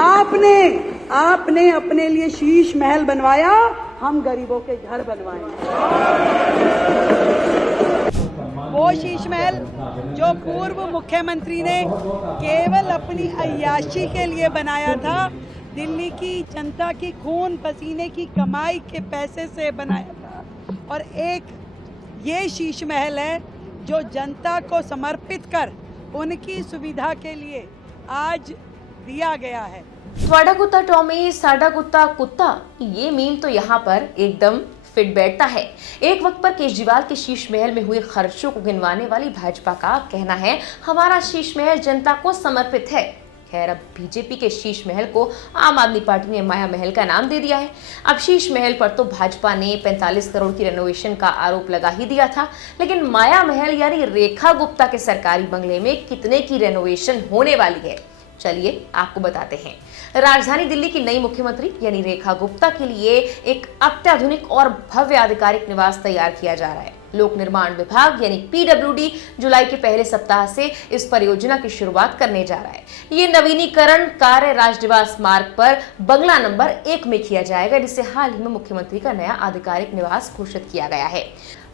आपने आपने अपने लिए शीश महल बनवाया, हम गरीबों के घर बनवाए। वो शीश महल जो पूर्व मुख्यमंत्री ने केवल अपनी अय्याशी के लिए बनाया था, दिल्ली की जनता की खून पसीने की कमाई के पैसे से बनाया था, और एक ये शीश महल है जो जनता को समर्पित कर उनकी सुविधा के लिए आज दिया गया है। ਤੁਹਾਡਾ कुत्ता टॉमी, साडा कुत्ता कुत्ता, ये मीम तो यहाँ पर एकदम फिट बैठता है। एक वक्त पर केजरीवाल के शीश महल में हुए खर्चों को गिनवाने वाली भाजपा का कहना है हमारा शीश महल जनता को समर्पित है। खैर, अब बीजेपी के शीश महल को आम आदमी पार्टी ने माया महल का नाम दे दिया है। अब शीश महल पर तो भाजपा ने 45 करोड़ की रेनोवेशन का आरोप लगा ही दिया था, लेकिन माया महल यानी रेखा गुप्ता के सरकारी बंगले में कितने की रेनोवेशन होने वाली है, चलिए आपको बताते हैं। राजधानी दिल्ली की नई मुख्यमंत्री यानी रेखा गुप्ता के लिए एक अत्याधुनिक और भव्य आधिकारिक निवास तैयार किया जा रहा है। लोक निर्माण विभाग यानी पीडब्ल्यूडी जुलाई के पहले सप्ताह से इस परियोजना की शुरुआत करने जा रहा है। ये नवीनीकरण कार्य राजनिवास मार्ग पर बंगला नंबर 1 में किया जाएगा, जिसे हाल ही में मुख्यमंत्री का नया आधिकारिक निवास घोषित किया गया है।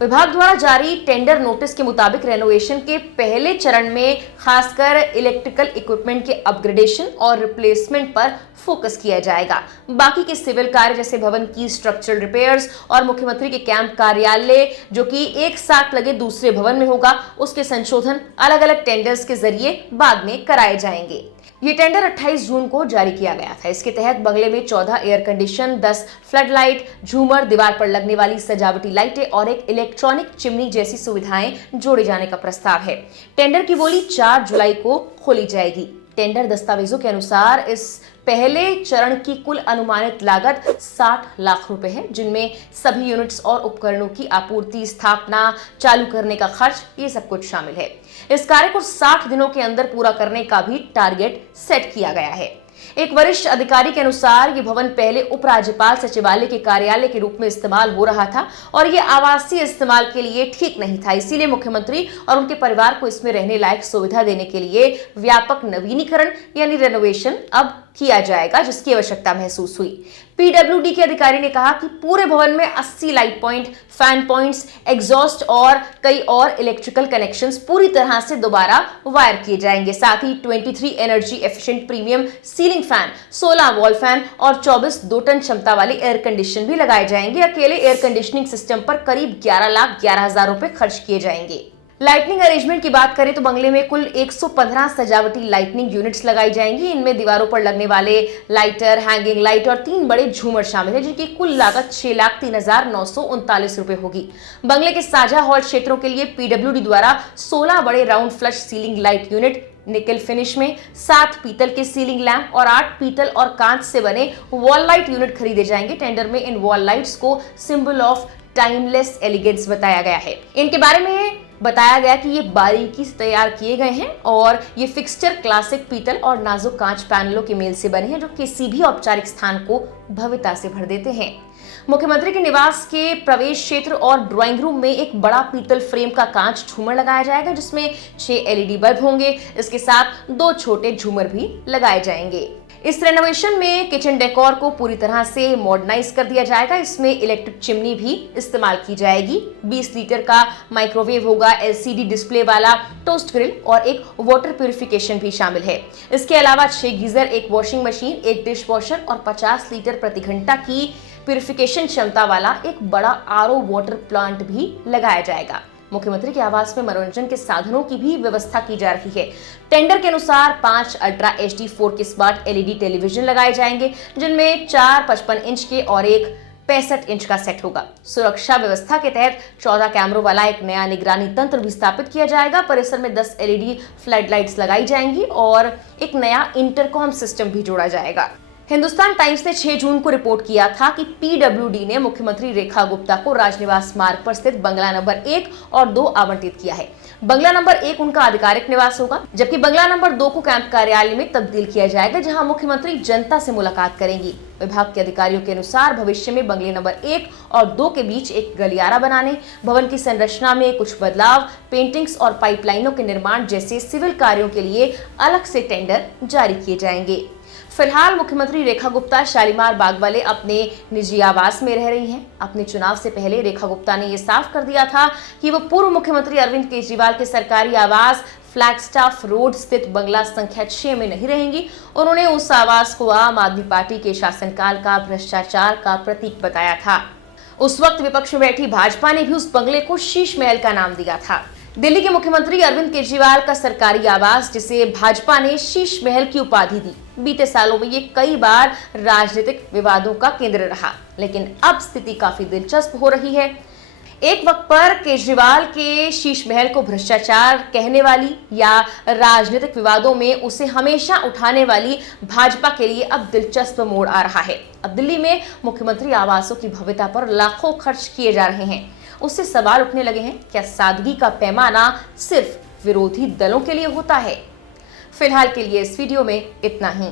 विभाग द्वारा जारी टेंडर नोटिस के मुताबिक रेनोवेशन के पहले चरण में खासकर इलेक्ट्रिकल इक्विपमेंट के अपग्रेडेशन और रिप्लेसमेंट पर फोकस किया जाएगा। बाकी के सिविल कार्य जैसे भवन की स्ट्रक्चरल रिपेयर्स और मुख्यमंत्री के कैंप कार्यालय जो कि एक साथ लगे दूसरे भवन में होगा, उसके संशोधन अलग अलग टेंडर्स के जरिए बाद में कराए जाएंगे। ये टेंडर 28 जून को जारी किया गया था। इसके तहत बंगले में 14 एयर कंडीशन, 10 फ्लड लाइट, झूमर, दीवार पर लगने वाली सजावटी लाइटें और एक इलेक्ट्रॉनिक चिमनी जैसी सुविधाएं जोड़े जाने का प्रस्ताव है। टेंडर की बोली 4 जुलाई को खोली जाएगी। टेंडर दस्तावेजों के अनुसार इस पहले चरण की कुल अनुमानित लागत 60 लाख रुपए है, जिनमें सभी यूनिट्स और उपकरणों की आपूर्ति, स्थापना, चालू करने का खर्च, ये सब कुछ शामिल है। इस कार्य को 60 दिनों के अंदर पूरा करने का भी टारगेट सेट किया गया है। एक वरिष्ठ अधिकारी के अनुसार ये भवन पहले उपराज्यपाल सचिवालय के कार्यालय के रूप में इस्तेमाल हो रहा था और ये आवासीय इस्तेमाल के लिए ठीक नहीं था। इसीलिए मुख्यमंत्री और उनके परिवार को इसमें रहने लायक सुविधा देने के लिए व्यापक नवीनीकरण यानी रेनोवेशन अब किया जाएगा, जिसकी आवश्यकता महसूस हुई। पीडब्ल्यूडी के अधिकारी ने कहा कि पूरे भवन में 80 light point, fan points, exhaust और कई और इलेक्ट्रिकल कनेक्शंस पूरी तरह से दोबारा वायर किए जाएंगे। साथ ही 23 energy efficient premium ceiling fan, 16 wall fan और 24 2 टन क्षमता वाले एयर कंडीशन भी लगाए जाएंगे। अकेले एयर कंडीशनिंग सिस्टम पर करीब 11,11,000 रुपए खर्च किए जाएंगे। लाइटनिंग अरेंजमेंट की बात करें तो बंगले में कुल 115 सजावटी लाइटनिंग यूनिट्स लगाई जाएंगी। इनमें दीवारों पर लगने वाले लाइटर, हैंगिंग लाइट और 3 बड़े झूमर शामिल है, जिनकी कुल लागत 6,03,939 रुपए होगी। बंगले के साझा हॉल क्षेत्रों के लिए पीडब्ल्यूडी द्वारा 16 बड़े round flush ceiling light unit, निकल फिनिश में 7 पीतल के सीलिंग लैंप और 8 पीतल और कांच से बने वॉल लाइट यूनिट खरीदे जाएंगे। टेंडर में इन वॉल लाइट्स को सिंबल ऑफ टाइमलेस एलिगेंस बताया गया है। इनके बारे में बताया गया कि ये बारीकी से तैयार किए गए हैं और ये फिक्सचर क्लासिक पीतल और नाजुक कांच पैनलों के मेल से बने हैं, जो किसी भी औपचारिक स्थान को भव्यता से भर देते हैं। मुख्यमंत्री के निवास के प्रवेश क्षेत्र और ड्राइंग रूम में एक बड़ा पीतल फ्रेम का कांच झूमर लगाया जाएगा, जिसमें 6 एलईडी बल्ब होंगे। इसके साथ 2 छोटे झूमर भी लगाए जाएंगे। इस रेनोवेशन में किचन डेकोर को पूरी तरह से मॉडर्नाइज कर दिया जाएगा। इसमें इलेक्ट्रिक चिमनी भी इस्तेमाल की जाएगी। 20 लीटर का माइक्रोवेव होगा, एलसीडी डिस्प्ले वाला टोस्ट ग्रिल और एक वाटर प्यूरिफिकेशन भी शामिल है। इसके अलावा 6 गीजर, एक वॉशिंग मशीन, एक डिश वॉशर और 50 लीटर प्रति घंटा की प्यूरिफिकेशन क्षमता वाला एक बड़ा आरओ वाटर प्लांट भी लगाया जाएगा। मुख्यमंत्री के आवास में मनोरंजन के साधनों की भी व्यवस्था की जा रही है। टेंडर के अनुसार 5 अल्ट्रा एचडी 4 के स्मार्ट एलईडी टेलीविजन लगाए जाएंगे, जिनमें 4 55 इंच के और एक 65 इंच का सेट होगा। सुरक्षा व्यवस्था के तहत 14 कैमरों वाला एक नया निगरानी तंत्र भी स्थापित किया जाएगा। परिसर में 10 एलईडी फ्लड लाइट्स लगाई जाएंगी और एक नया इंटरकॉम सिस्टम भी जोड़ा जाएगा। हिंदुस्तान टाइम्स ने 6 जून को रिपोर्ट किया था कि पीडब्ल्यूडी ने मुख्यमंत्री रेखा गुप्ता को राजनिवास मार्ग पर स्थित बंगला नंबर 1 और 2 आवंटित किया है। बंगला नंबर 1 उनका आधिकारिक निवास होगा, जबकि बंगला नंबर 2 को कैंप कार्यालय में तब्दील किया जाएगा, जहां मुख्यमंत्री जनता से मुलाकात करेंगी। विभाग के अधिकारियों के अनुसार भविष्य में बंगले नंबर 1 और 2 के बीच एक गलियारा बनाने, भवन की संरचना में कुछ बदलाव, पेंटिंग्स और पाइपलाइनों के निर्माण जैसे सिविल कार्यों के लिए अलग से टेंडर जारी किए जाएंगे। फिलहाल मुख्यमंत्री रेखा गुप्ता शालीमार बाग वाले अपने निजी आवास में रह रही हैं। अपने चुनाव से पहले रेखा गुप्ता ने यह साफ कर दिया था कि वो पूर्व मुख्यमंत्री अरविंद केजरीवाल के सरकारी आवास फ्लैगस्टाफ रोड स्थित बंगला संख्या 6 में नहीं रहेंगी। उन्होंने उस आवास को आम आदमी पार्टी के शासनकाल का भ्रष्टाचार का प्रतीक बताया था। उस वक्त विपक्ष में बैठी भाजपा ने भी उस बंगले को शीश महल का नाम दिया था। दिल्ली के मुख्यमंत्री अरविंद केजरीवाल का सरकारी आवास, जिसे भाजपा ने शीश महल की उपाधि दी, बीते सालों में ये कई बार राजनीतिक विवादों का केंद्र रहा। लेकिन अब स्थिति काफी दिलचस्प हो रही है। एक वक्त पर केजरीवाल के शीश महल को भ्रष्टाचार कहने वाली या राजनीतिक विवादों में उसे हमेशा उठाने वाली भाजपा के लिए अब दिलचस्प मोड़ आ रहा है। अब दिल्ली में मुख्यमंत्री आवासों की भव्यता पर लाखों खर्च किए जा रहे हैं। उससे सवाल उठने लगे हैं, क्या सादगी का पैमाना सिर्फ विरोधी दलों के लिए होता है? फिलहाल के लिए इस वीडियो में इतना ही।